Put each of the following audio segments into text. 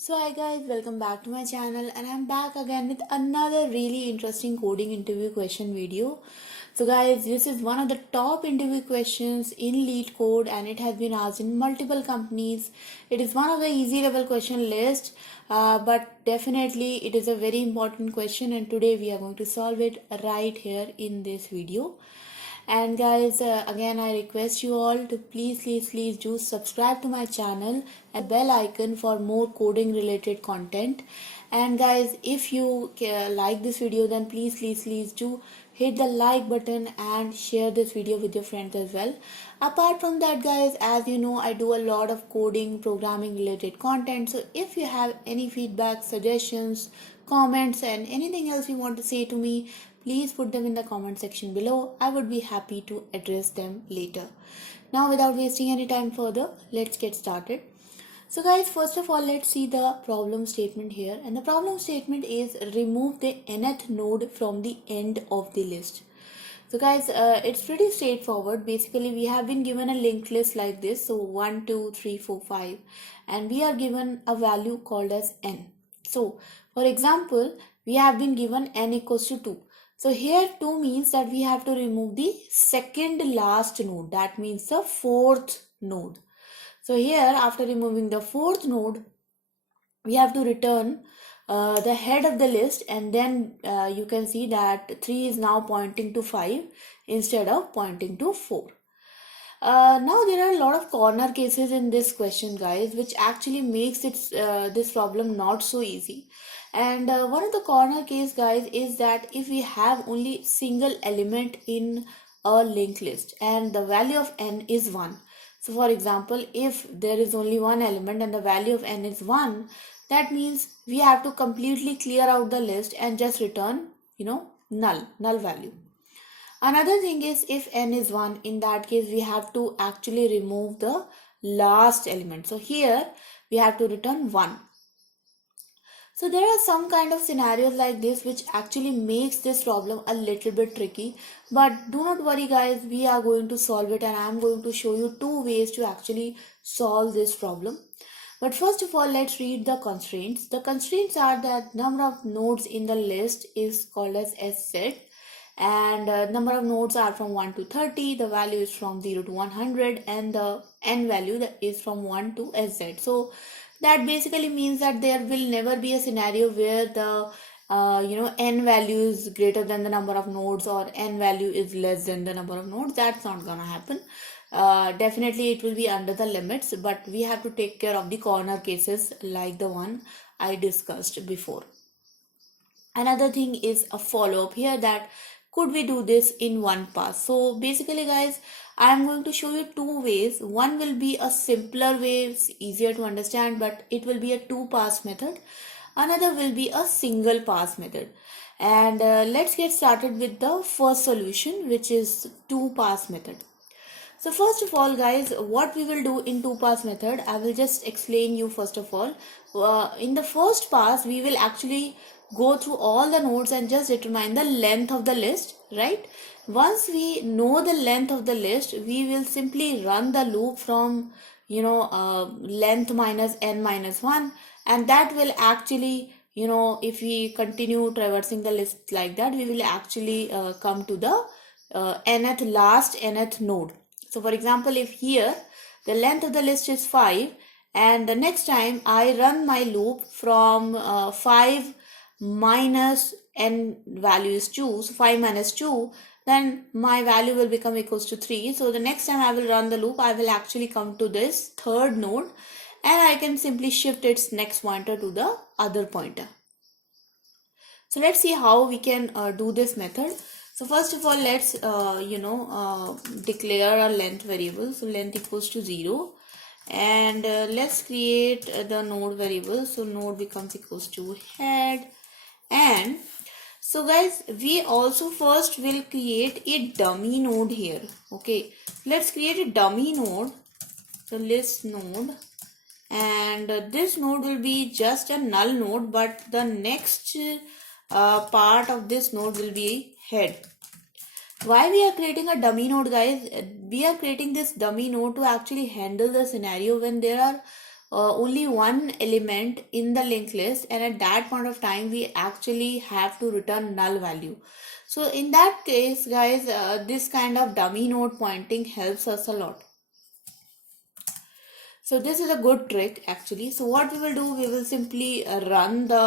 So hi guys, welcome back to my channel and I'm back again with another really interesting coding interview question video. So guys, this is one of the top interview questions in Leetcode and it has been asked in multiple companies. It is one of the easy level question list, but definitely it is a very important question and today we are going to solve it right here in this video. And guys, again I request you all to please do subscribe to my channel and bell icon for more coding related content. And guys, if you like this video, then please do hit the like button and share this video with your friends as well. Apart from that guys, as you know, I do a lot of coding programming related content, so if you have any feedback, suggestions, comments and anything else you want to say to me, please put them in the comment section below. I would be happy to address them later. Now without wasting any time further, let's get started. So guys, first of all, let's see the problem statement here. And the problem statement is remove the nth node from the end of the list. So guys, it's pretty straightforward. Basically, we have been given a linked list like this. So 1, 2, 3, 4, 5. And we are given a value called as n. So for example, we have been given n equals to 2. So here 2 means that we have to remove the second last node. That means the fourth node. So here after removing the fourth node, we have to return the head of the list, and then you can see that 3 is now pointing to 5 instead of pointing to 4. Now there are a lot of corner cases in this question guys, which actually makes this problem not so easy. And one of the corner case guys is that if we have only single element in a linked list and the value of n is 1. So for example, if there is only one element and the value of n is 1, that means we have to completely clear out the list and just return, null value. Another thing is if n is 1, in that case we have to actually remove the last element. So here we have to return 1. So there are some kind of scenarios like this which actually makes this problem a little bit tricky. But do not worry guys, we are going to solve it and I am going to show you 2 ways to actually solve this problem. But first of all, let's read the constraints. The constraints are that number of nodes in the list is called as sz, and number of nodes are from 1 to 30, the value is from 0 to 100, and the n value is from 1 to sz. So that basically means that there will never be a scenario where the n value is greater than the number of nodes or n value is less than the number of nodes. That's not gonna happen. Definitely it will be under the limits, but we have to take care of the corner cases like the one I discussed before. Another thing is a follow-up here, that could we do this in one pass. So basically guys, I am going to show you 2 ways. One will be a simpler way, it's easier to understand, but it will be a 2-pass method. Another will be a single pass method. And let's get started with the first solution, which is 2-pass method. So first of all guys, what we will do in 2-pass method, I will just explain you first of all. In the first pass, we will actually go through all the nodes and just determine the length of the list, right? Once we know the length of the list, we will simply run the loop from length minus n minus 1, and that will actually, if we continue traversing the list like that, we will actually come to the nth node. So for example, if here the length of the list is 5 and the next time I run my loop from 5 minus n value is 2, so 5 minus 2, then my value will become equals to 3. So the next time I will run the loop, I will actually come to this third node and I can simply shift its next pointer to the other pointer. So let's see how we can do this method. So first of all, let's declare a length variable. So length equals to 0, and let's create the node variable. So node becomes equals to head. And so guys, we also first will create a dummy node here. Okay, let's create a dummy node, the list node, and this node will be just a null node, but the next part of this node will be head. Why we are creating a dummy node guys? We are creating this dummy node to actually handle the scenario when there are only one element in the linked list, and at that point of time we actually have to return null value. So in that case guys, this kind of dummy node pointing helps us a lot. So this is a good trick actually. So what we will do, we will simply run the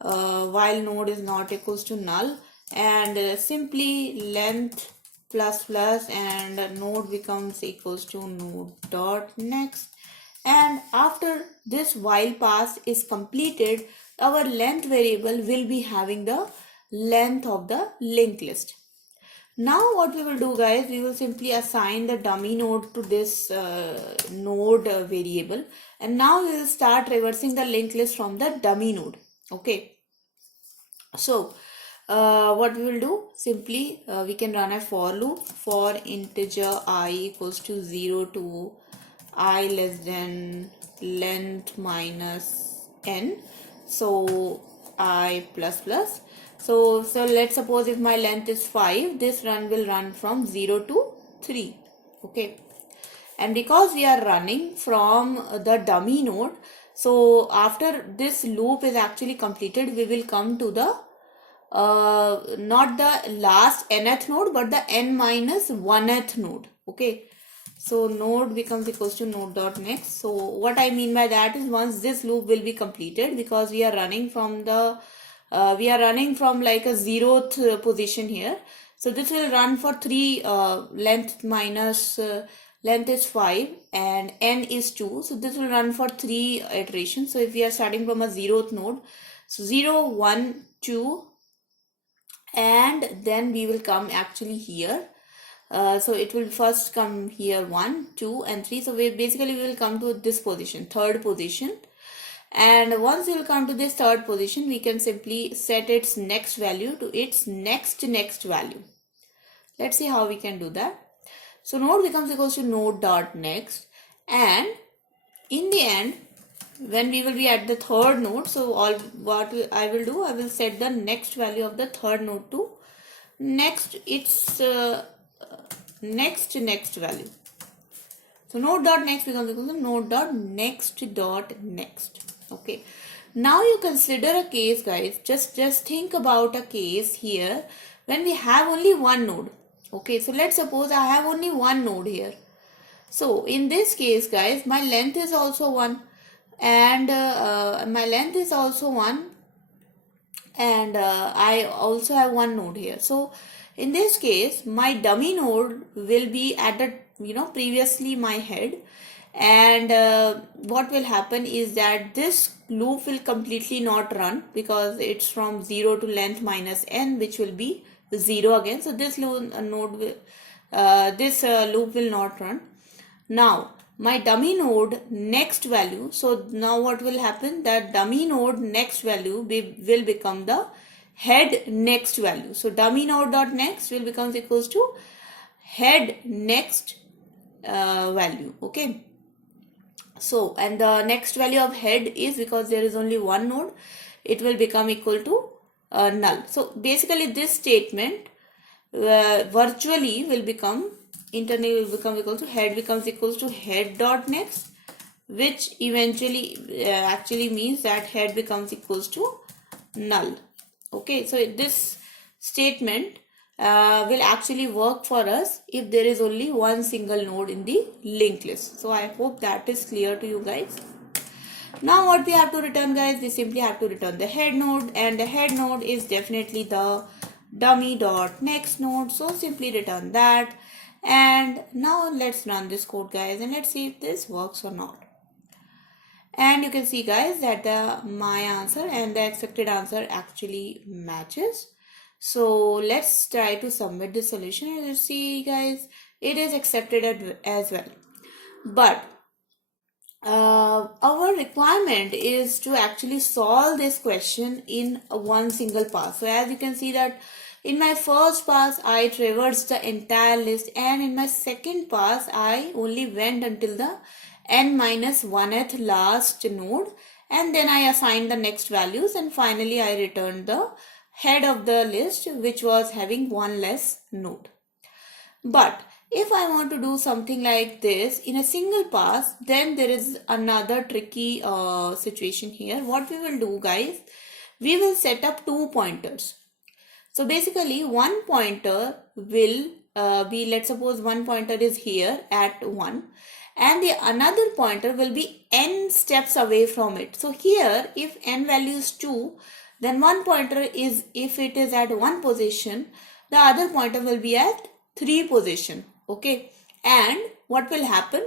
while node is not equals to null, and simply length plus plus, and node becomes equals to node dot next. And after this while pass is completed, our length variable will be having the length of the linked list. Now what we will do guys, we will simply assign the dummy node to this node variable, and now we will start reversing the linked list from the dummy node. Okay, so what we will do, simply we can run a for loop for integer I equals to 0 to I less than length minus n, so I plus plus. So let's suppose if my length is 5, this run will run from 0 to 3. Okay, and because we are running from the dummy node, so after this loop is actually completed, we will come to the not the last nth node but the n minus 1th node. Okay, so node becomes equals to node dot next. So what I mean by that is, once this loop will be completed, because we are running from the like a 0th position here, so this will run for 3 length minus length is 5 and n is 2, so this will run for 3 iterations. So if we are starting from a 0th node, so 0 1 2, and then we will come actually here. So it will first come here 1 2 and 3, so we will come to this position, third position. And once you will come to this third position, we can simply set its next value to its next value. Let's see how we can do that. So node becomes equals to node dot next, and in the end, when we will be at the third node, so what I will do, I will set the next value of the third node to next its next value. So node dot next becomes equal to node dot next. Okay, now you consider a case guys, just think about a case here when we have only one node. Okay, so let's suppose I have only one node here. So in this case guys, my length is also 1, and and I also have one node here. So in this case, my dummy node will be at the previously my head, and what will happen is that this loop will completely not run, because it's from 0 to length minus n, which will be 0 again. So this loop will not run. Now my dummy node next value, so now what will happen, that dummy node next value will become the head next value. So dummy node dot next will becomes equals to head next value. Okay, so and the next value of head is, because there is only one node, it will become equal to null. So basically this statement virtually will become, internally will become equal to head becomes equals to head dot next, which eventually actually means that head becomes equals to null. Okay, so this statement will actually work for us if there is only one single node in the linked list. So I hope that is clear to you guys. Now what we have to return guys, we simply have to return the head node, and the head node is definitely the dummy dot next node, so simply return that. And now let's run this code guys, and let's see if this works or not. And you can see guys that my answer and the expected answer actually matches. So let's try to submit the solution, and you see guys, it is accepted as well. But our requirement is to actually solve this question in one single pass. So as you can see that in my first pass I traversed the entire list, and in my second pass I only went until the n minus 1th last node, and then I assigned the next values, and finally I returned the head of the list, which was having one less node. But If I want to do something like this in a single pass, then there is another tricky situation here. What we will do, guys, we will set up 2 pointers. So basically one pointer will be, let's suppose one pointer is here at 1 and the another pointer will be n steps away from it. So here if n value is 2, then one pointer is, if it is at 1 position, the other pointer will be at 3 position. Okay, and what will happen?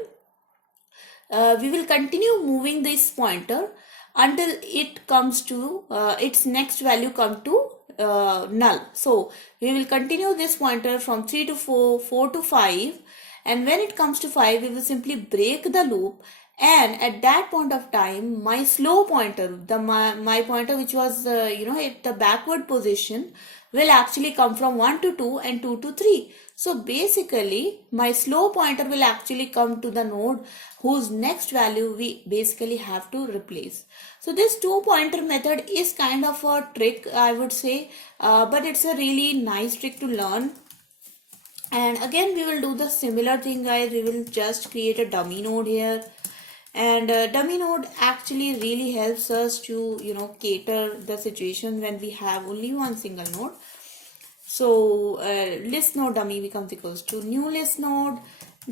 We will continue moving this pointer until it comes to its next value come to null. So we will continue this pointer from 3 to 4, 4 to 5, and when it comes to 5 we will simply break the loop, and at that point of time my slow pointer, my pointer which was at the backward position, will actually come from 1 to 2 and 2 to 3. So basically my slow pointer will actually come to the node whose next value we basically have to replace. So this 2 pointer method is kind of a trick, I would say, but it's a really nice trick to learn. And again we will do the similar thing, guys. We will just create a dummy node here, and dummy node actually really helps us to cater the situation when we have only one single node. So list node dummy becomes equals to new list node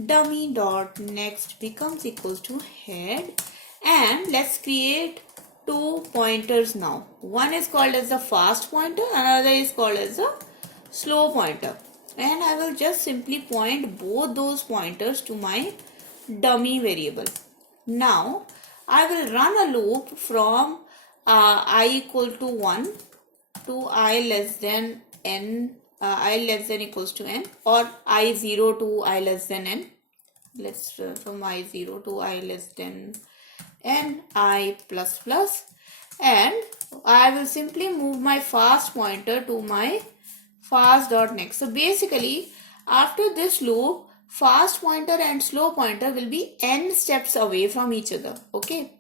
dummy dot next becomes equals to head, and let's create 2 pointers now. One is called as the fast pointer, another is called as the slow pointer, and I will just simply point both those pointers to my dummy variable. Now I will run a loop from I equal to 1 to I less than n, I less than equals to n, or I0 to I less than n. Let's from I0 to I less than n, I plus plus, and I will simply move my fast pointer to my fast dot next. So basically after this loop, fast pointer and slow pointer will be n steps away from each other. Okay,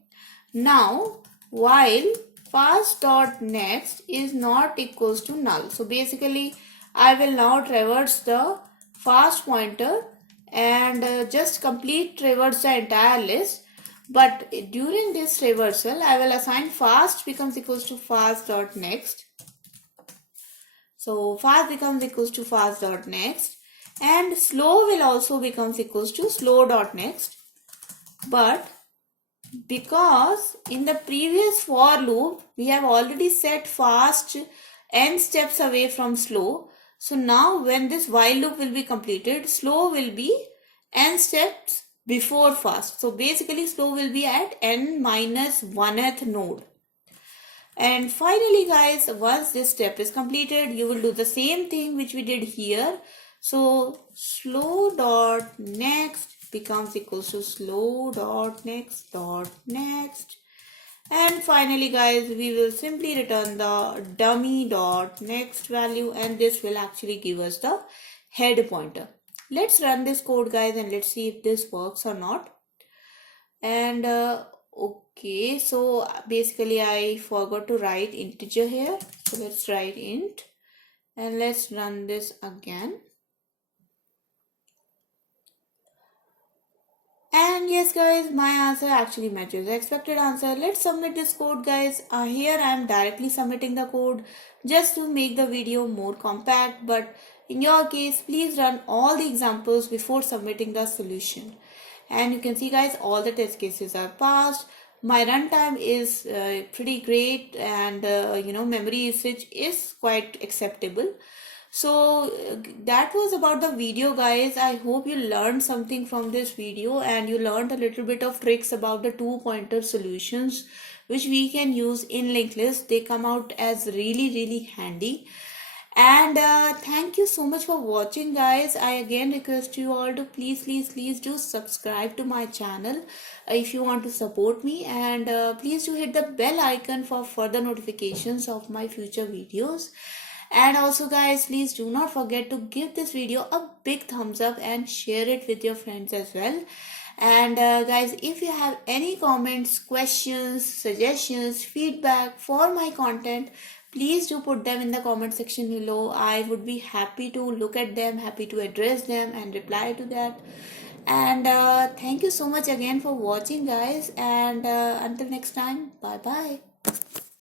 now while fast dot next is not equals to null, so basically I will now traverse the fast pointer and just complete traverse the entire list. But during this traversal I will assign fast becomes equals to fast dot next. So fast becomes equals to fast dot next, and slow will also becomes equals to slow dot next. But because in the previous for loop we have already set fast n steps away from slow, so now when this while loop will be completed, slow will be n steps before fast. So basically slow will be at n minus 1th node. And finally, guys, once this step is completed, you will do the same thing which we did here. So slow dot next becomes equals to slow dot next dot next. And finally, guys, we will simply return the dummy dot next value, and this will actually give us the head pointer. Let's run this code, guys, and let's see if this works or not. And okay, so basically I forgot to write integer here, so let's write int, and let's run this again. And yes, guys, my answer actually matches the expected answer. Let's submit this code, guys. Here I am directly submitting the code just to make the video more compact, but in your case please run all the examples before submitting the solution. And you can see, guys, all the test cases are passed. My runtime is pretty great, and memory usage is quite acceptable. So that was about the video, guys. I hope you learned something from this video, and you learned a little bit of tricks about the 2 pointer solutions which we can use in linked list. They come out as really handy. And thank you so much for watching, guys. I again request you all to please do subscribe to my channel if you want to support me, and please do hit the bell icon for further notifications of my future videos. And also, guys, please do not forget to give this video a big thumbs up and share it with your friends as well. And guys, if you have any comments, questions, suggestions, feedback for my content, please do put them in the comment section below. I would be happy to look at them, happy to address them and reply to that. And thank you so much again for watching, guys, and until next time, bye bye.